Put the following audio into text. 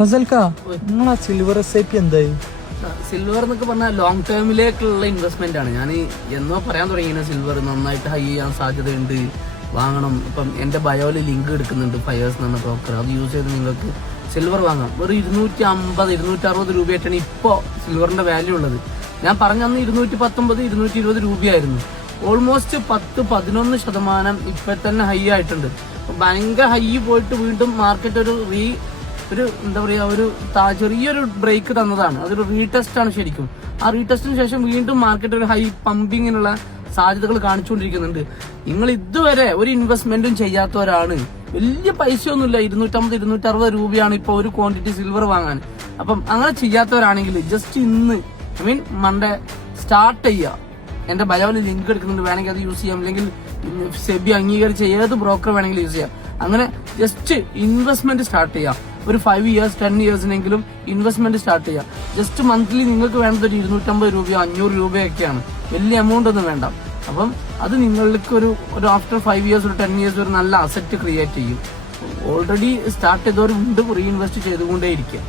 ഫസൽക്ക നിങ്ങളാ silver SIP എന്തായി? Silver എന്നൊക്കെ പറഞ്ഞാൽ ലോങ് ടേമിലേക്കുള്ള ഇൻവെസ്റ്റ്മെന്റ് ആണ്. ഞാൻ എന്നോ പറയാൻ തുടങ്ങിയ സിൽവർ നന്നായിട്ട് ഹൈ ചെയ്യാൻ സാധ്യതയുണ്ട്, വാങ്ങണം. ഇപ്പം എന്റെ ബയോയിൽ ലിങ്ക് എടുക്കുന്നുണ്ട്, ഫയേഴ്സ് എന്ന ബ്രോക്കർ. അത് യൂസ് ചെയ്ത് നിങ്ങൾക്ക് സിൽവർ വാങ്ങാം. ഒരു 250 260 രൂപയായിട്ടാണ് ഇപ്പോൾ സിൽവറിന്റെ വാല്യൂ ഉള്ളത്. ഞാൻ പറഞ്ഞ അന്ന് 219 220 രൂപയായിരുന്നു. ഓൾമോസ്റ്റ് 10-11% ഇപ്പൊ തന്നെ ഹൈ ആയിട്ടുണ്ട്. ഭയങ്കര ഹൈ പോയിട്ട് വീണ്ടും മാർക്കറ്റ് ഒരു എന്താ പറയാ, ചെറിയൊരു ബ്രേക്ക് തന്നതാണ്. അതൊരു റീടെസ്റ്റ് ആണ് ശരിക്കും. ആ റീടെസ്റ്റിന് ശേഷം വീണ്ടും മാർക്കറ്റ് ഒരു ഹൈ പമ്പിങ്ങിനുള്ള സാധ്യതകൾ കാണിച്ചുകൊണ്ടിരിക്കുന്നുണ്ട്. നിങ്ങൾ ഇതുവരെ ഒരു ഇൻവെസ്റ്റ്മെന്റും ചെയ്യാത്തവരാണ്, വലിയ പൈസയൊന്നുമില്ല, 250-260 രൂപയാണ് ഇപ്പൊ ഒരു ക്വാണ്ടിറ്റി സിൽവർ വാങ്ങാൻ. അപ്പം അങ്ങനെ ചെയ്യാത്തവരാണെങ്കിൽ ജസ്റ്റ് ഇന്ന് മൺഡേ സ്റ്റാർട്ട് ചെയ്യുക. എന്റെ ബയോയിൽ ലിങ്ക് എടുക്കുന്നുണ്ട്, വേണമെങ്കിൽ അത് യൂസ് ചെയ്യാം. അല്ലെങ്കിൽ സെബി അംഗീകരിച്ച ഏത് ബ്രോക്കർ വേണമെങ്കിലും യൂസ് ചെയ്യാം. അങ്ങനെ ജസ്റ്റ് ഇൻവെസ്റ്റ്മെന്റ് സ്റ്റാർട്ട് ചെയ്യാം. ഒരു 5 years 10 yearsനെങ്കിലും ഇൻവെസ്റ്റ്മെന്റ് സ്റ്റാർട്ട് ചെയ്യാം. ജസ്റ്റ് മന്ത്ലി നിങ്ങൾക്ക് വേണ്ടത് ഒരു 250 രൂപയോ 500 രൂപയൊക്കെയാണ്, വലിയ എമൗണ്ട് ഒന്നും വേണ്ട. അപ്പം അത് നിങ്ങൾക്ക് ഒരു ആഫ്റ്റർ 5 years ഒരു 10 years ഒരു നല്ല അസറ്റ് ക്രിയേറ്റ് ചെയ്യും. ഓൾറെഡി സ്റ്റാർട്ട് ചെയ്തവർ വീണ്ടും റീഇൻവെസ്റ്റ് ചെയ്തുകൊണ്ടേയിരിക്കുക.